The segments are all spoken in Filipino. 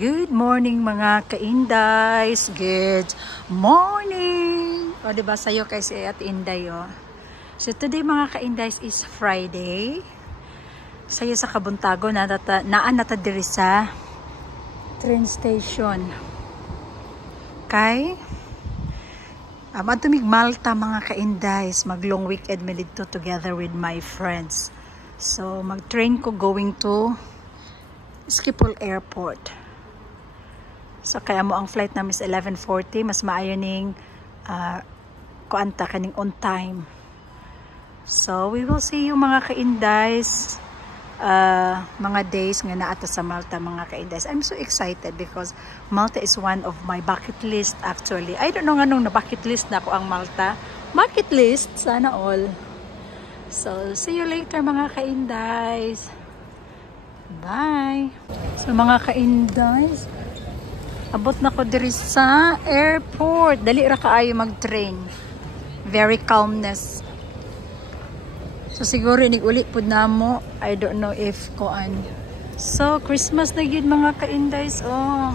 Good morning mga ka-Indays. Good morning. O diba sa'yo kay si Ate Inday o. So today mga ka-Indays is Friday. Sa'yo sa Kabuntago naan diri sa train station. Kay matumig Malta mga ka-Indays. Mag long weekend me dito together with my friends. So mag-train ko going to Schiphol Airport. So kaya mo ang flight namin is 11:40, mas maayo ning kuanta kaning on time. So we will see you mga ka-Indays mga days nga naata sa Malta mga ka-Indays. I'm so excited because Malta is one of my bucket list actually. I don't know nganong na bucket list na ako ang Malta. Bucket list sana all. So see you later mga ka-Indays. Bye. So mga ka-Indays, abot na ko diri sa airport. Dali ra kaayo mag-train. Very calmness. So siguro inig-uli pud namo. I don't know if koan. So Christmas na gyud mga ka-Indays. Oh.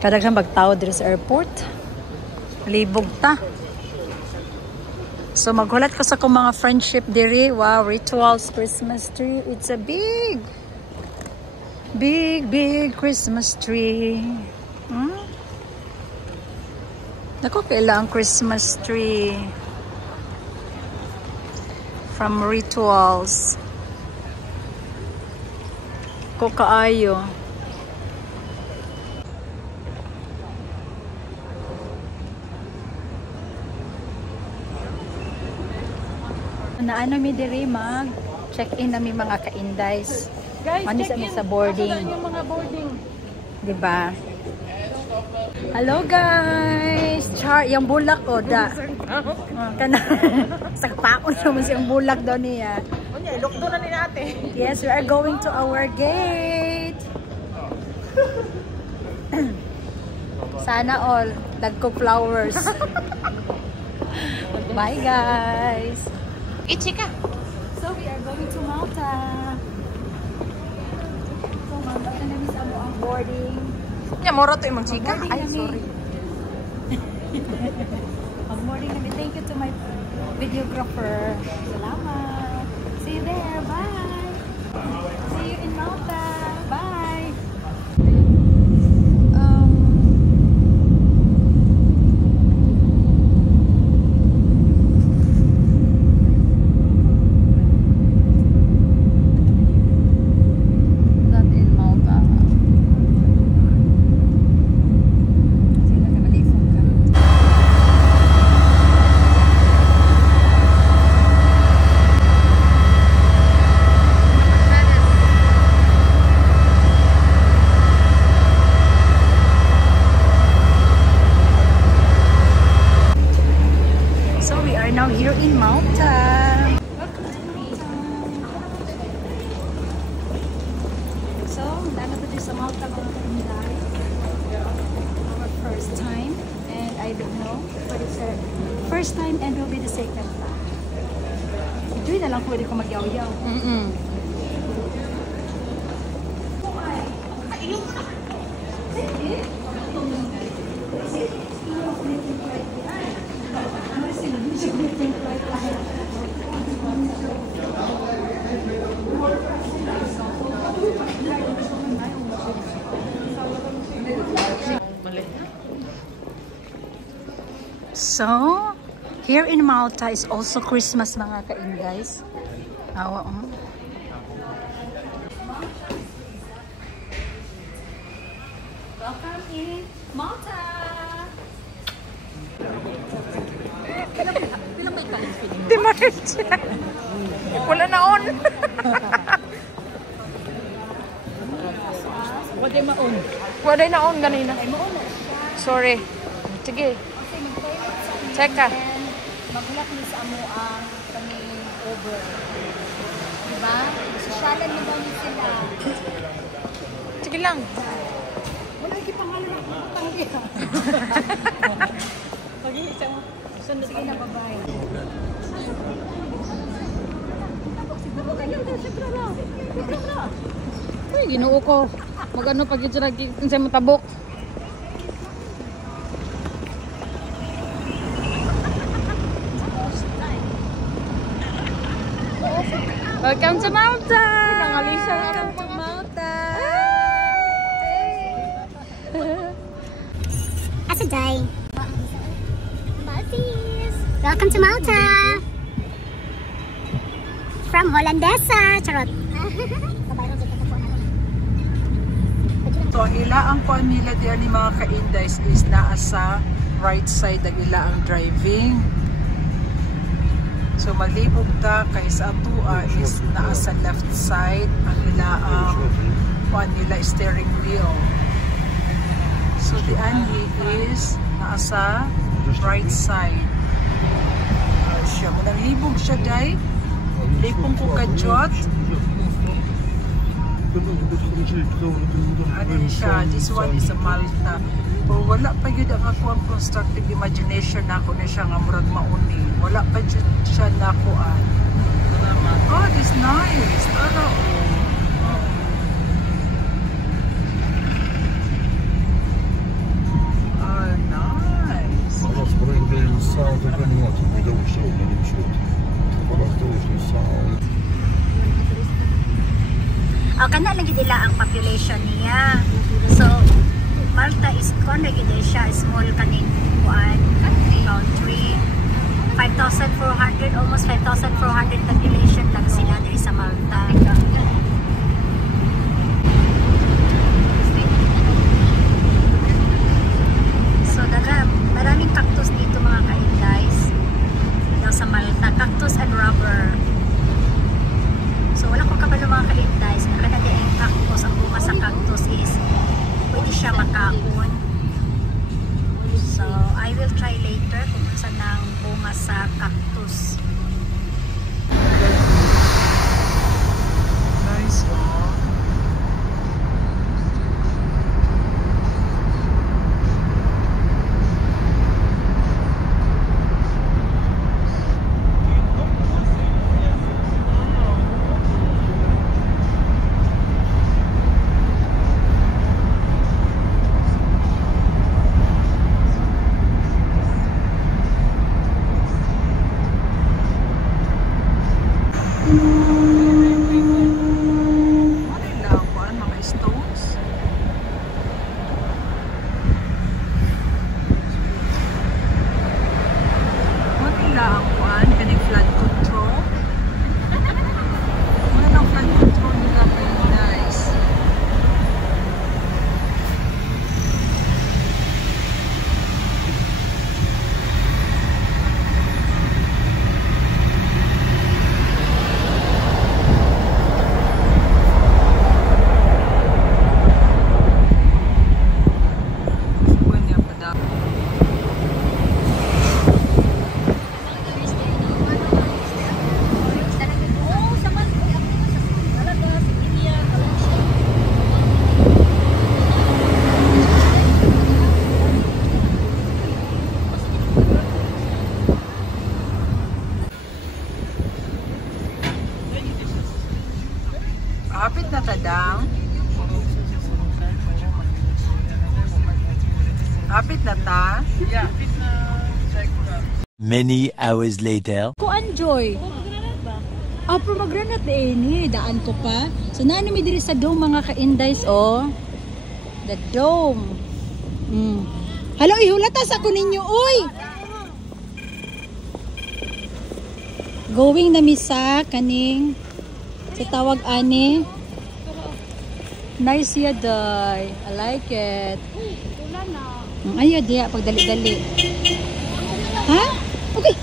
Kadaghan magtawo diri sa airport. Libog ta. So maghulat ko sa kong mga friendship diri. Wow, Rituals Christmas tree. It's a big Christmas tree. Naku, kailang Christmas tree from Rituals. Ko kaayo. Naano mi diri mag check-in na mi mga ka-Indays. Guys, Manis kami sa boarding. Yung mga boarding. Diba? Hello guys! Char, yung bulak o da. Kana. Sa kapaon naman siyang bulak daw niya. Look doon na ni ate. Yes, we are going to our gate. Sana all. Dagko flowers. Bye guys! Ichika! So we are going to Malta. Malta na miss mo ang boarding. Nya moro to imong chika. Ay, sorry. Ang boarding kami. Thank you to my videographer. Salamat. See you there. Bye. See you in Malta. Bye. Now here in Malta. So, nandito tayo sa Malta mga ka-Indays. Our first time, and I don't know, but it's our first time and will be the second time. Ito'y na lang pwede ko magyaw-yaw. So, here in Malta is also Christmas mga ka-Indays. Welcome in Malta! Di March. Wala na on. Wala maon. Wala na on ganina. Sorry. Sige. Teka. Magulat ni sa amo ang kami over. Diba? Sosyalan mo daw sila. Sige lang. Wala ikipangalan ako matanggi. Sige na, bye-bye. Uy, ginoo ko. Magano pag ito lagi kung sa matabok. Welcome to Malta! Welcome to Malta! Asaday. Maltese. Welcome to Malta. From Hollandesa. Charot. So, ang ilaang kuan nila diyan ni mga ka-Indies is naa sa right side ang ilaang driving. So, malibog ta kay sa atua is naa sa left side ang ilaang kuan nila steering wheel. So, diyan he is naa sa right side. Siya, malibog siya day. Lipong ko kadyot. Ano siya? This one is a Malta. Pero wala pa yun ang ako ang constructive imagination na ako na siya nga murag mauni. Wala pa yun siya na ako God, it's nice. Tara, nice. Kana lagi nila ang population niya. So, Malta is lagi siya small kaning kuan country. 5,400, almost 5,400 population lang sila diri sa Malta. So, maraming cactus dito mga ka-Indies. Daw sa Malta, cactus and rubber. So, wala ko kabalo mga ka-Indies na kanadi ang cactus, ang bunga sa cactus is pwede siya makakon. So, I will try later kung saan ang bunga sa cactus. Nice, Kapit na tadang. Kapit na ta. Yeah. Many hours later. Ko enjoy. Pomegranate ini daan ko pa. So nani mi diri sa dome mga ka-Indies The dome. Hello, ihulatas ako ninyo oy. Going na mi sa kaning sa tawag ani. Nice ya day. I like it. Ayo dia pagdali-dali. Ha? Okay.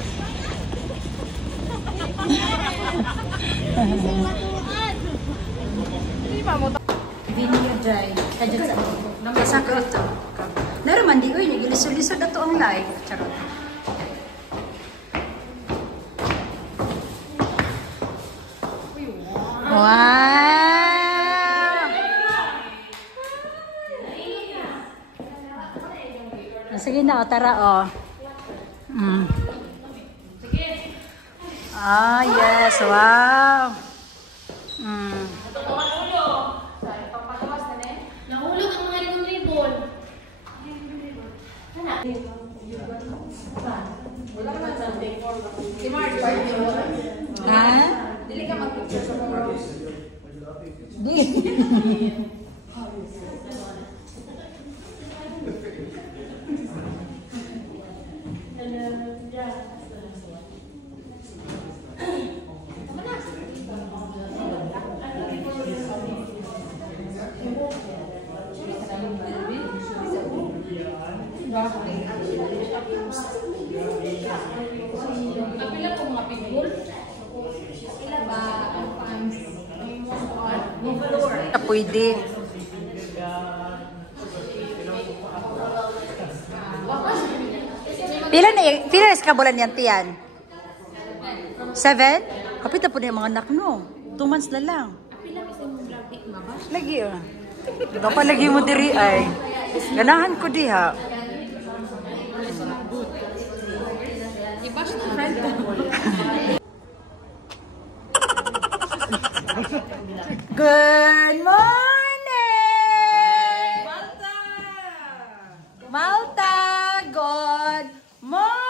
Video day. Kadyo sa Kasaka ito. Naroman di uy, nagilisod-lisod na to ang live. Charot. Wow! Sige na, tara yes, wow! Ha? Dili ka mag-picture sa mga. Pwede. Pila na iskabulan yan, Tiyan? 7? Kapit na po na yung mga anak, no? 2 months na lang. Lagi, oh. Kapag lagi mo diri, ay. Ganahan ko di, ha? Good morning! Malta! Good morning!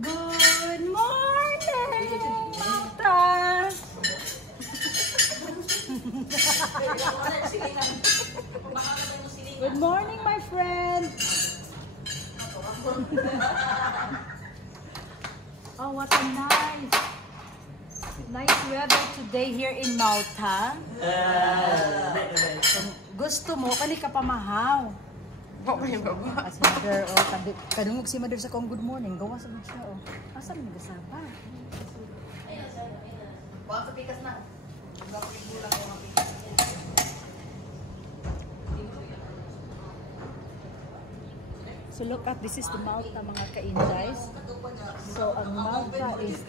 Good morning, Malta! Good morning, my friend. Oh, what a nice weather today here in Malta. Gusto mo kani ka pamahaw. As mother, oh, kadungog si mother sa kong good morning. Gawa sa good siya, oh. Asa rin nagasaba? Buwan sa pikas na. So look at, this is the Malta, mga ka-Indies. So ang Malta is,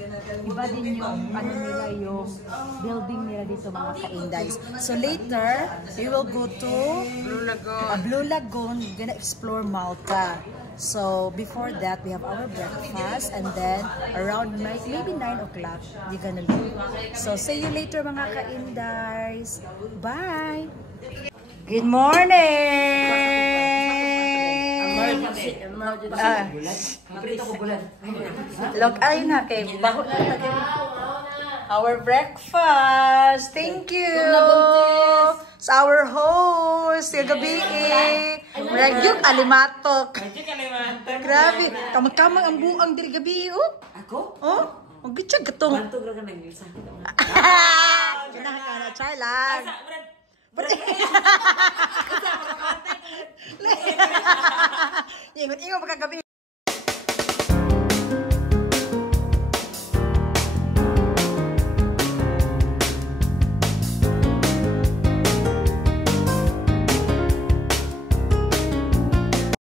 iba din yung, ano nila, yung building nila dito, mga ka-Indies. So later, we will go to Blue Lagoon. We're gonna explore Malta. So before that, we have our breakfast, and then around maybe 9 o'clock, we're gonna leave. So see you later, mga ka-Indies. Bye! Good morning! Look, ay na kay baho na our breakfast. Thank you sa our host kagabi. Magyug alimatok. Grabe, kamag-kamag ang buang diri gabi, oh. Ako? Oh, magbitsag gatong. Banto ra ka nang yusa. Kana try lang. Ingot-ingot pagkagabi.